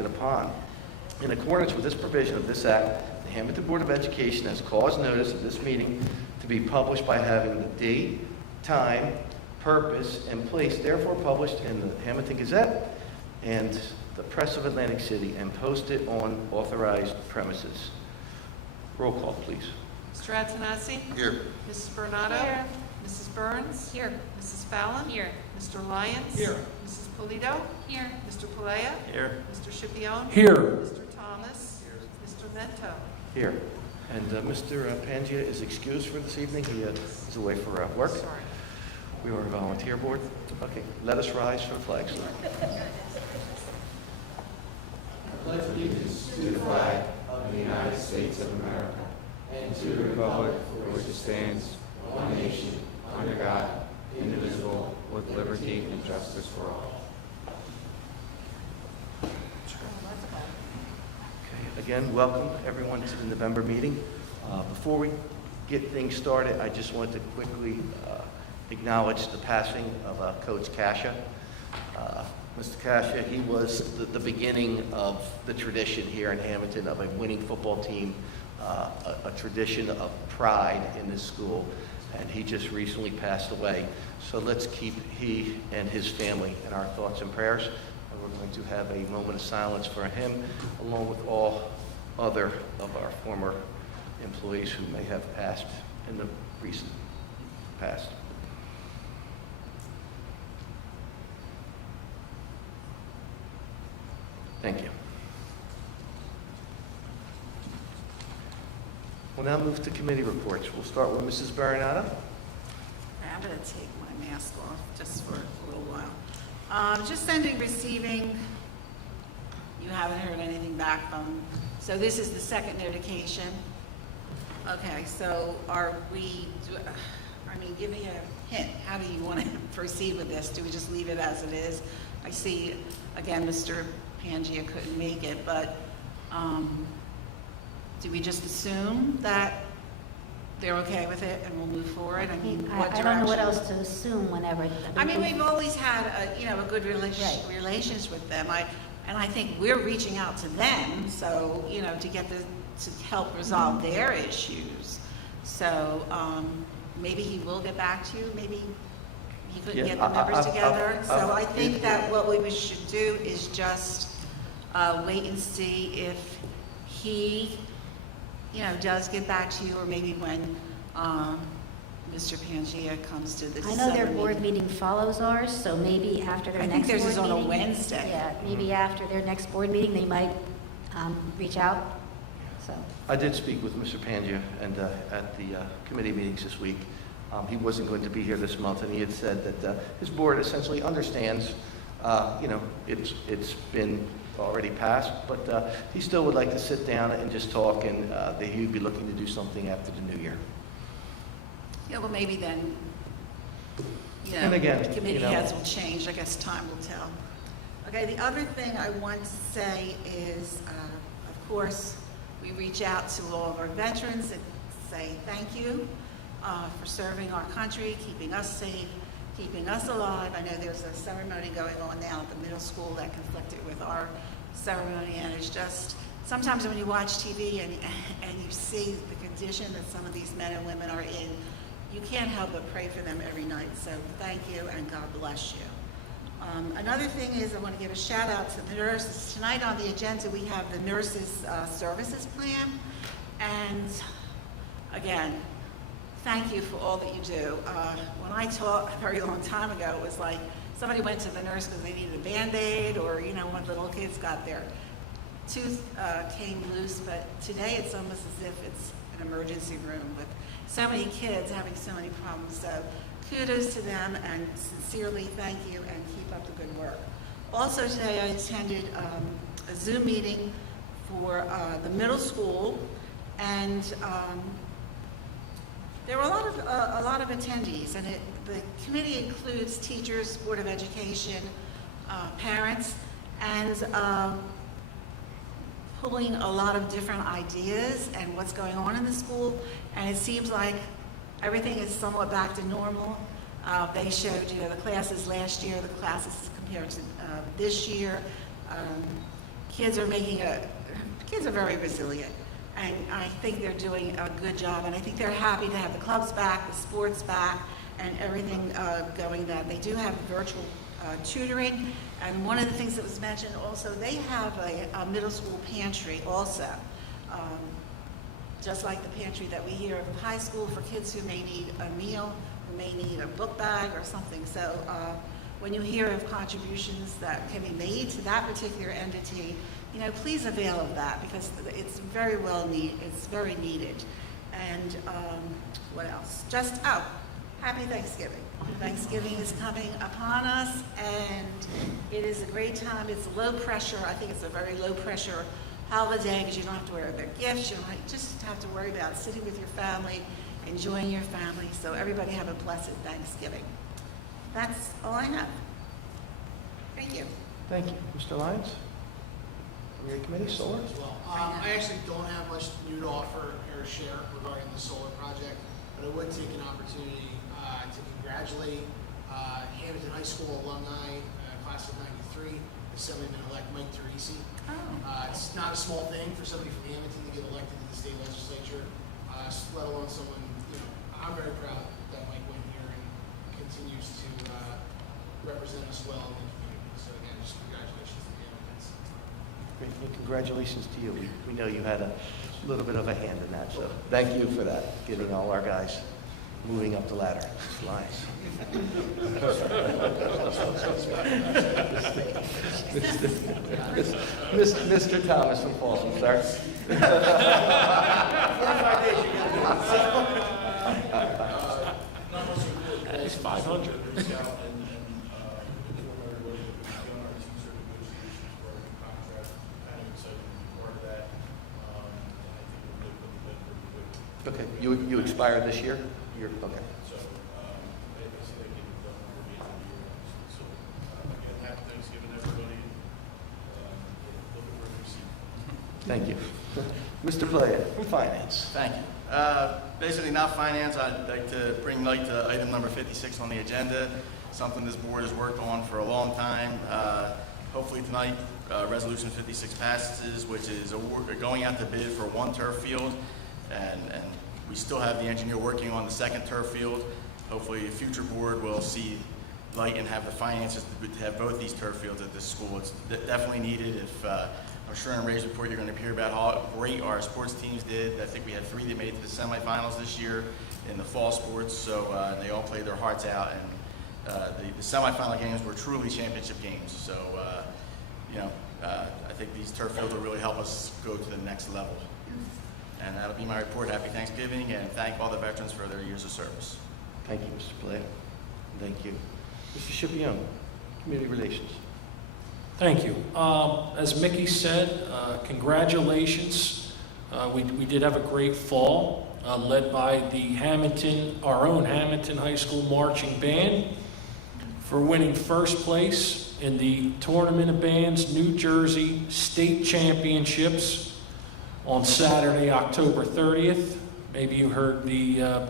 acted upon. In accordance with this provision of this act, the Hammonton Board of Education has caused notice of this meeting to be published by having the date, time, purpose, and place therefore published in the Hammonton Gazette and the Press of Atlantic City and posted on authorized premises. Roll call, please. Mr. Antonassi? Here. Mrs. Bernardo? Here. Mrs. Burns? Here. Mrs. Fallon? Here. Mr. Lyons? Here. Mrs. Polito? Here. Mr. Palea? Here. Mr. Scipione? Here. Mr. Thomas? Mr. Mento? Here. And Mr. Pangia is excused for this evening. He is away for work. Sorry. We are a volunteer board. Okay, let us rise for the flag salute. I pledge allegiance to the flag of the United States of America and to the republic for which it stands, one nation, under God, indivisible, with liberty and justice for all. Okay, again, welcome everyone to the November meeting. Before we get things started, I just want to quickly acknowledge the passing of Coach Kasha. Mr. Kasha, he was the beginning of the tradition here in Hammonton of a winning football team, a tradition of pride in this school, and he just recently passed away. So let's keep he and his family in our thoughts and prayers, and we're going to have a moment of silence for him, along with all other of our former employees who may have passed in the recent past. Thank you. We'll now move to committee reports. We'll start with Mrs. Baronata. I'm going to take my mask off just for a little while. Just sending, receiving, you haven't heard anything back from, so this is the second notification. Okay, so are we, give me a hint. How do you want to proceed with this? Do we just leave it as it is? I see, again, Mr. Pangia couldn't make it, but do we just assume that they're okay with it and we'll move forward? I mean, what I don't know what direction? else to assume whenever. We've always had a good relations with them. I think we're reaching out to them, so, to help resolve their issues. So maybe he will get back to you, maybe he couldn't get the members together. So I think that what we should do is just wait and see if he, does get back to you, or maybe when Mr. Pangia comes to this. I know their board meeting follows ours, so maybe after their next board meeting. I think theirs is on a Wednesday. Yeah, maybe after their next board meeting, they might reach out, so. I did speak with Mr. Pangia and at the committee meetings this week. He wasn't going to be here this month, and he had said that his board essentially understands, it's been already passed, but he still would like to sit down and just talk, and that he would be looking to do something after the new year. Yeah, well, maybe then, And again, the committee heads will change. I guess time will tell. Okay, the other thing I want to say is, of course, we reach out to all of our veterans and say thank you for serving our country, keeping us safe, keeping us alive. I know there's a ceremony going on now at the middle school that conflicted with our ceremony, and it's just, sometimes when you watch TV and you see the condition that some of these men and women are in, you can't help but pray for them every night. So thank you, and God bless you. Another thing is I want to give a shout out to the nurses. Tonight on the agenda we have the nurses services plan, and again, thank you for all that you do. When I taught a very long time ago, it was like somebody went to the nurse because they needed a Band-Aid, or when little kids got their tooth came loose, but today it's almost as if it's an emergency room with so many kids having so many problems. So kudos to them, and sincerely thank you, and keep up the good work. Also today I attended a Zoom meeting for the middle school, and there were a lot of attendees, and the committee includes teachers, Board of Education, parents, and pulling a lot of different ideas and what's going on in the school, and it seems like everything is somewhat back to normal. They showed, the classes last year, the classes compared to this year. kids are very resilient, and I think they're doing a good job, and I think they're happy to have the clubs back, the sports back, and everything going that. They do have virtual tutoring, and one of the things that was mentioned also, they have a middle school pantry also, just like the pantry that we hear of in high school for kids who may need a meal, who may need a book bag or something. So when you hear of contributions that can be made to that particular entity, please avail of that, because it's very it's very needed. And what else? Happy Thanksgiving. Thanksgiving is coming upon us, and it is a great time. It's low pressure. I think it's a very low pressure holiday because you don't have to worry about gifts. You just have to worry about sitting with your family, enjoying your family. So everybody have a blessed Thanksgiving. That's all I have. Thank you. Thank you. Mr. Lyons? From your committee, solar? As well. I actually don't have much new to offer or share regarding the solar project, but I would take an opportunity to congratulate Hammonton High School alumni, class of '93, Assemblyman-elect Mike Teresi. It's not a small thing for somebody from Hammonton to get elected to the state legislature, let alone someone, I'm very proud that Mike went here and continues to represent us well in the community. So again, just congratulations to the Hammontons. Great. Well, congratulations to you. We know you had a little bit of a hand in that, so thank you for that, getting all our guys moving up the ladder. Mr. Lyons. Mr. Thomas from Folsom, sir. It's 500. Okay, you expire this year? Okay. So, again, happy Thanksgiving, everybody. Looking for a new seat. Thank you. Mr. Playa from Finance. Thank you. Basically not finance, I'd like to bring light to item number 56 on the agenda, something this board has worked on for a long time. Hopefully tonight, resolution 56 passes, which is going out to bid for one turf field, and we still have the engineer working on the second turf field. Hopefully a future board will see light and have the finances to have both these turf fields at this school. It's definitely needed. If I'm sure in Ray's report you're going to hear about how great our sports teams did. I think we had 3 that made it to the semifinals this year in the fall sports, so they all played their hearts out, and the semifinal games were truly championship games. So I think these turf fields will really help us go to the next level. And that'll be my report. Happy Thanksgiving, and thank all the veterans for their years of service. Thank you, Mr. Playa. Thank you. Mr. Scipione, Community Relations. Thank you. As Mickey said, congratulations. We did have a great fall, led by our own Hammonton High School Marching Band for winning first place in the Tournament of Bands New Jersey State Championships on Saturday, October 30th. Maybe you heard the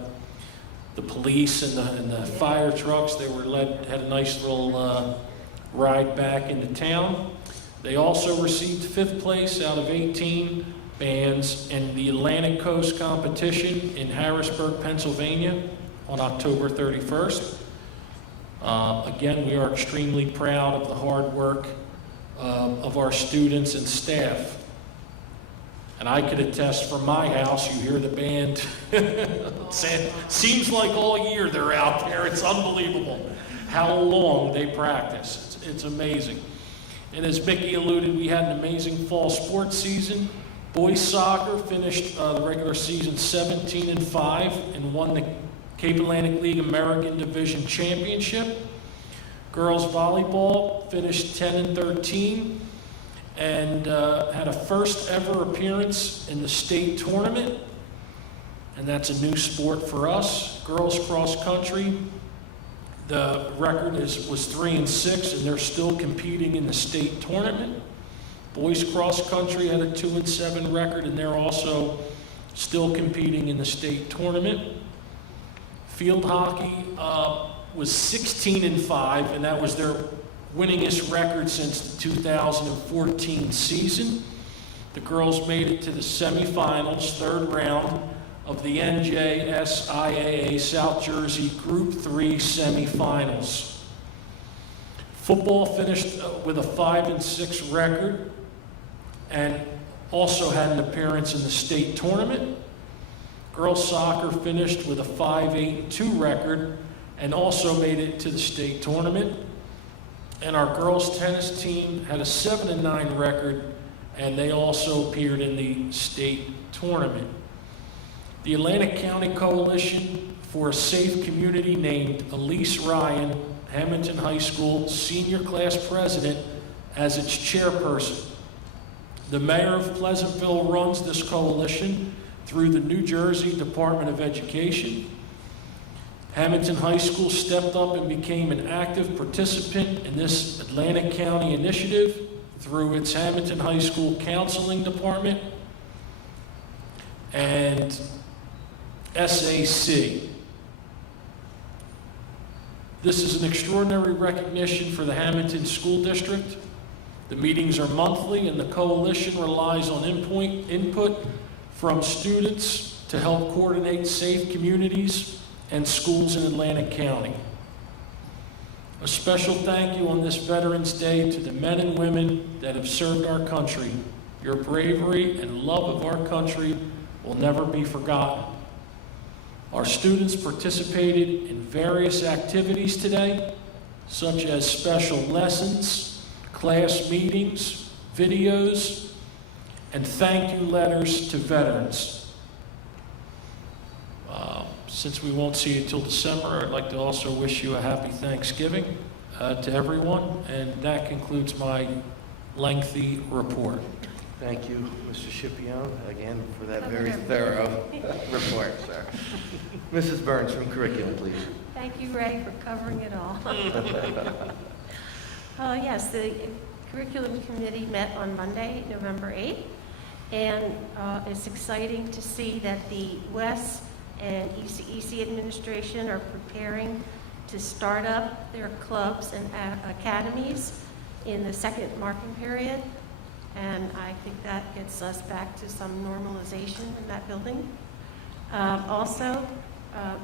police and the fire trucks. They had a nice little ride back into town. They also received 5th place out of 18 bands in the Atlantic Coast competition in Harrisburg, Pennsylvania on October 31st. Again, we are extremely proud of the hard work of our students and staff. And I could attest from my house, you hear the band. Seems like all year they're out there. It's unbelievable how long they practice. It's amazing. And as Mickey alluded, we had an amazing fall sports season. Boys soccer finished the regular season 17-5 and won the Cape Atlantic League American Division Championship. Girls volleyball finished 10-13 and had a first ever appearance in the state tournament. And that's a new sport for us. Girls cross country, the record was 3-6, and they're still competing in the state tournament. Boys cross country had a 2-7 record, and they're also still competing in the state tournament. Field hockey was 16-5, and that was their winningest record since the 2014 season. The girls made it to the semifinals, third round of the NJSIAA South Jersey Group 3 semifinals. Football finished with a 5-6 record and also had an appearance in the state tournament. Girls soccer finished with a 5-8-2 record and also made it to the state tournament. And our girls tennis team had a 7-9 record, and they also appeared in the state tournament. The Atlantic County Coalition for a Safe Community named Elise Ryan, Hammonton High School senior class president, as its chairperson. The mayor of Pleasantville runs this coalition through the New Jersey Department of Education. Hammonton High School stepped up and became an active participant in this Atlantic County initiative through its Hammonton High School Counseling Department and SAC. This is an extraordinary recognition for the Hammonton School District. The meetings are monthly, and the coalition relies on input from students to help coordinate safe communities and schools in Atlantic County. A special thank you on this Veterans Day to the men and women that have served our country. Your bravery and love of our country will never be forgotten. Our students participated in various activities today, such as special lessons, class meetings, videos, and thank you letters to veterans. Since we won't see you till December, I'd like to also wish you a happy Thanksgiving to everyone, and that concludes my lengthy report. Thank you, Mr. Scipione, again, for that very thorough report, sir. Mrs. Burns from Curriculum, please. Thank you, Ray, for covering it all. Yes, the Curriculum Committee met on Monday, November 8th, and it's exciting to see that the WES and ECEC administration are preparing to start up their clubs and academies in the second marking period. And I think that gets us back to some normalization in that building. Also,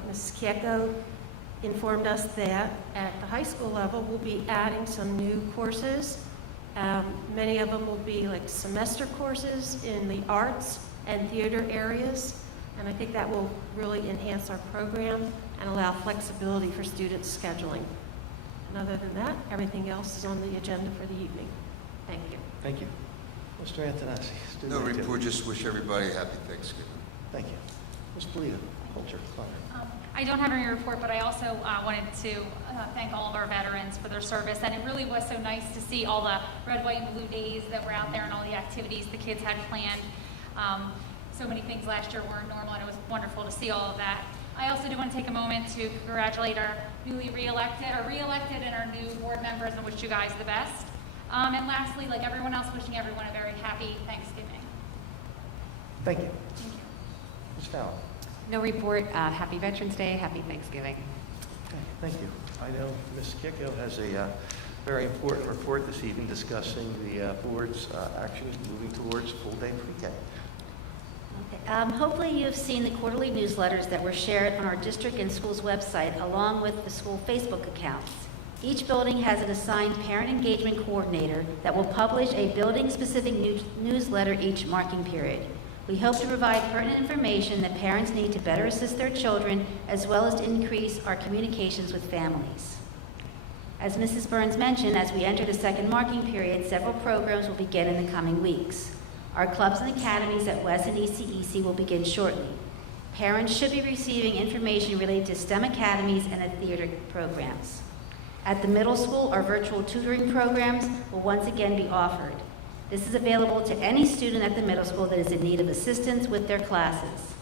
Ms. Kieko informed us that at the high school level, we'll be adding some new courses. Many of them will be like semester courses in the arts and theater areas. And I think that will really enhance our program and allow flexibility for students' scheduling. And other than that, everything else is on the agenda for the evening. Thank you. Thank you. Mr. Antonassi. student No activity. report, just wish everybody a happy Thanksgiving. Thank you. Ms. Polito, culture, comment. I don't have any report, but I also wanted to thank all of our veterans for their service. And it really was so nice to see all the red, white, and blue days that were out there and all the activities the kids had planned. So many things last year weren't normal, and it was wonderful to see all of that. I also do want to take a moment to congratulate our newly reelected and our new board members, and wish you guys the best. And lastly, like everyone else, wishing everyone a very happy Thanksgiving. Thank you. Thank you. Ms. Fowler. No report. Happy Veterans Day. Happy Thanksgiving. Okay, thank you. I know Ms. Kieko has a very important report this evening discussing the board's actions moving towards full-day pre-K. Hopefully you've seen the quarterly newsletters that were shared on our district and school's website, along with the school Facebook accounts. Each building has an assigned parent engagement coordinator that will publish a building-specific newsletter each marking period. We hope to provide pertinent information that parents need to better assist their children, as well as to increase our communications with families. As Mrs. Burns mentioned, as we enter the second marking period, several programs will begin in the coming weeks. Our clubs and academies at WES and ECEC will begin shortly. Parents should be receiving information related to STEM academies and the theater programs. At the middle school, our virtual tutoring programs will once again be offered. This is available to any student at the middle school that is in need of assistance with their classes.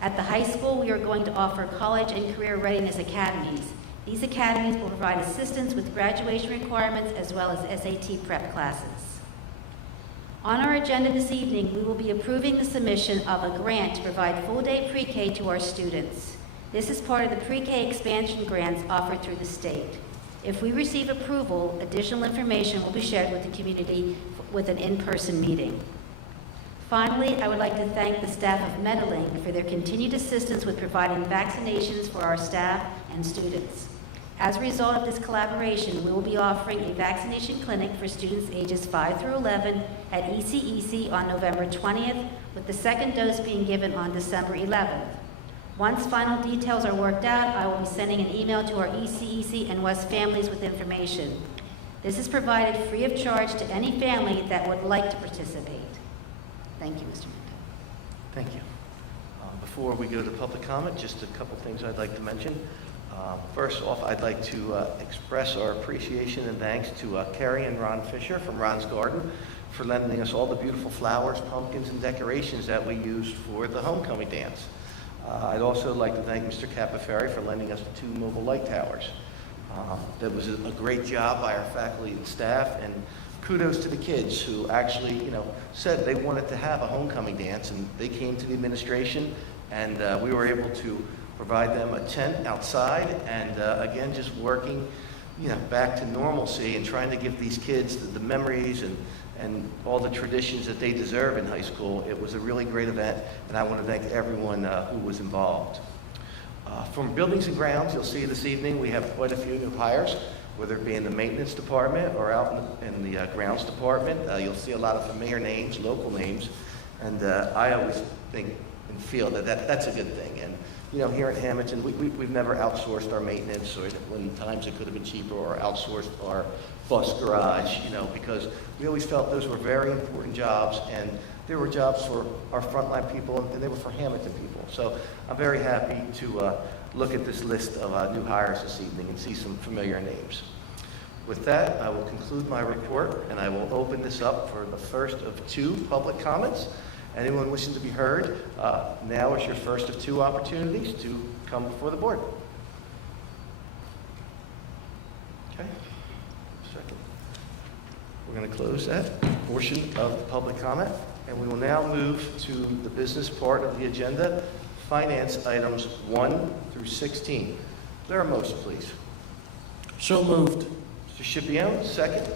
At the high school, we are going to offer college and career readiness academies. These academies will provide assistance with graduation requirements as well as SAT prep classes. On our agenda this evening, we will be approving the submission of a grant to provide full-day pre-K to our students. This is part of the pre-K expansion grants offered through the state. If we receive approval, additional information will be shared with the community with an in-person meeting. Finally, I would like to thank the staff of Meadowlink for their continued assistance with providing vaccinations for our staff and students. As a result of this collaboration, we will be offering a vaccination clinic for students ages 5 through 11 at ECEC on November 20th, with the second dose being given on December 11th. Once final details are worked out, I will be sending an email to our ECEC and West families with information. This is provided free of charge to any family that would like to participate. Thank you, Mr. Mendo. Thank you. Before we go to public comment, just a couple things I'd like to mention. First off, I'd like to express our appreciation and thanks to Carrie and Ron Fisher from Ron's Garden for lending us all the beautiful flowers, pumpkins, and decorations that we used for the homecoming dance. I'd also like to thank Mr. Capaferri for lending us the 2 mobile light towers. That was a great job by our faculty and staff, and kudos to the kids who actually, said they wanted to have a homecoming dance, and they came to the administration, and we were able to provide them a tent outside, and again, just working, back to normalcy and trying to give these kids the memories and all the traditions that they deserve in high school. It was a really great event, and I want to thank everyone who was involved. From Buildings and Grounds, you'll see this evening we have quite a few new hires, whether it be in the maintenance department or out in the grounds department. You'll see a lot of familiar names, local names, and I always think and feel that that's a good thing. And here at Hammonton, we've never outsourced our maintenance, or when times it could have been cheaper, or outsourced our bus garage, because we always felt those were very important jobs, and they were jobs for our frontline people, and they were for Hammonton people. So I'm very happy to look at this list of new hires this evening and see some familiar names. With that, I will conclude my report, and I will open this up for the first of 2 public comments. Anyone wishing to be heard, now is your first of 2 opportunities to come before the board. Okay. Second. We're going to close that portion of the public comment, and we will now move to the business part of the agenda, finance items 1 through 16. Is there a motion, please? So moved. Mr. Scipione, second.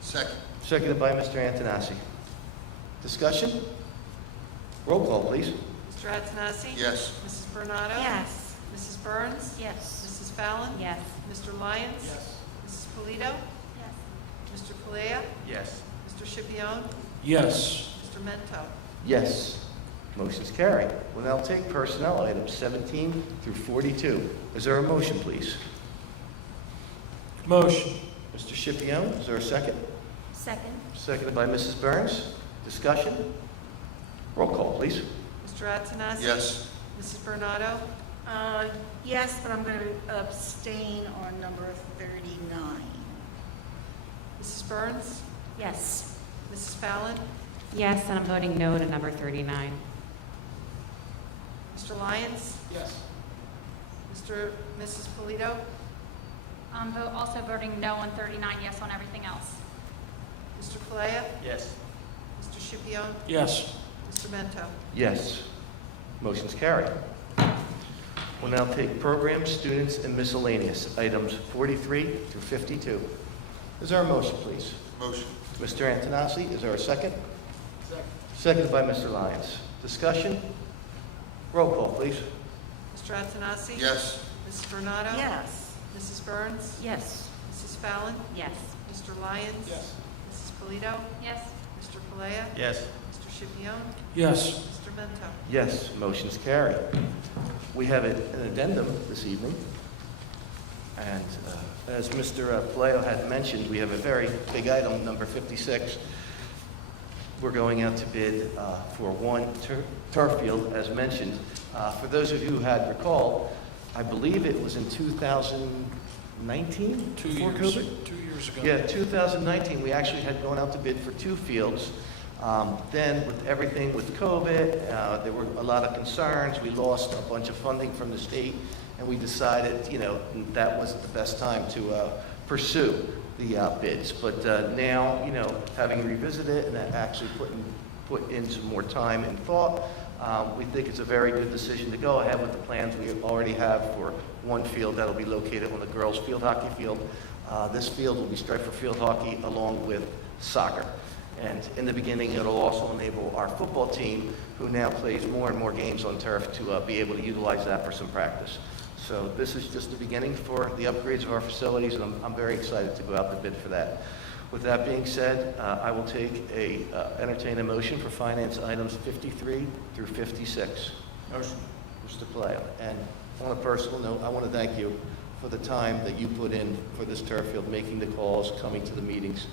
Second. Seconded by Mr. Antonassi. Discussion? Roll call, please. Mr. Antonassi? Yes. Mrs. Bernardo? Yes. Mrs. Burns? Yes. Mrs. Fallon? Yes. Mr. Lyons? Yes. Mrs. Polito? Yes. Mr. Palea? Yes. Mr. Scipione? Yes. Mr. Mento? Yes. Motion's carried. We'll now take personnel items 17 through 42. Is there a motion, please? Motion. Mr. Scipione, is there a second? Second. Seconded by Mrs. Burns. Discussion? Roll call, please. Mr. Antonassi? Yes. Mrs. Bernardo? Yes, but I'm going to abstain on number 39. Mrs. Burns? Yes. Mrs. Fallon? Yes, and I'm voting no to number 39. Mr. Lyons? Yes. Mrs. Polito? Also voting no on 39, yes on everything else. Mr. Palea? Yes. Mr. Scipione? Yes. Mr. Mento? Yes. Motion's carried. We'll now take programs, students, and miscellaneous, items 43 through 52. Is there a motion, please? Motion. Mr. Antonassi, is there a second? Second. Seconded by Mr. Lyons. Discussion? Roll call, please. Mr. Antonassi? Yes. Mrs. Bernardo? Yes. Mrs. Burns? Yes. Mrs. Fallon? Yes. Mr. Lyons? Yes. Mrs. Polito? Yes. Mr. Palea? Yes. Mr. Scipione? Yes. Mr. Mento? Yes, motion's carried. We have an addendum this evening, and as Mr. Paleo had mentioned, we have a very big item, number 56. We're going out to bid for one turf field, as mentioned. For those of you who had recalled, I believe it was in 2019? 2 before years. COVID? 2 years ago. Yeah, 2019, we actually had gone out to bid for 2 fields. Then with everything with COVID, there were a lot of concerns. We lost a bunch of funding from the state, and we decided, that wasn't the best time to pursue the bids. But now, having revisited it and actually put in some more time and thought, We think it's a very good decision to go ahead with the plans we already have for one field that'll be located on the girls' field hockey field. This field will be striped for field hockey along with soccer. And in the beginning, it'll also enable our football team, who now plays more and more games on turf, to be able to utilize that for some practice. So this is just the beginning for the upgrades of our facilities, and I'm very excited to go out to bid for that. With that being said, I will entertain a motion for finance items 53 through 56. Motion. Mr. Paleo. And on a personal note, I want to thank you for the time that you put in for this turf field, making the calls, coming to the meetings.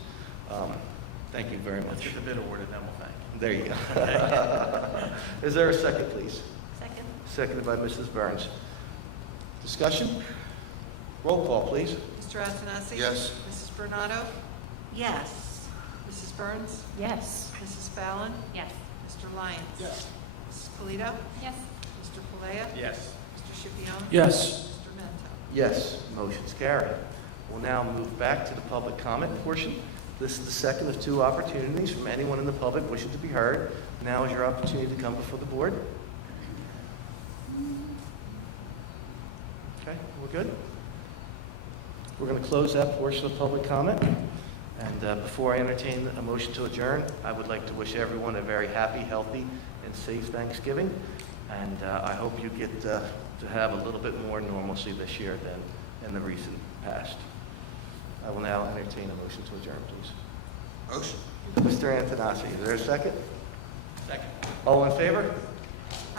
Thank you very Let's much. get the bid awarded, then we'll thank you. There you go. Is there a second, please? Second. Seconded by Mrs. Burns. Discussion? Roll call, please. Mr. Antonassi? Yes. Mrs. Bernardo? Yes. Mrs. Burns? Yes. Mrs. Fallon? Yes. Mr. Lyons? Yes. Mrs. Polito? Yes. Mr. Palea? Yes. Mr. Schipione? Yes. Mr. Mento? Yes, motion's carried. We'll now move back to the public comment portion. This is the second of two opportunities from anyone in the public wishing to be heard. Now is your opportunity to come before the board. Okay, we're good? We're going to close that portion of public comment. And before I entertain a motion to adjourn, I would like to wish everyone a very happy, healthy, and safe Thanksgiving. And I hope you get to have a little bit more normalcy this year than in the recent past. I will now entertain a motion to adjourn, please. Motion. Mr. Antonassi, is there a second? Second. All in favor?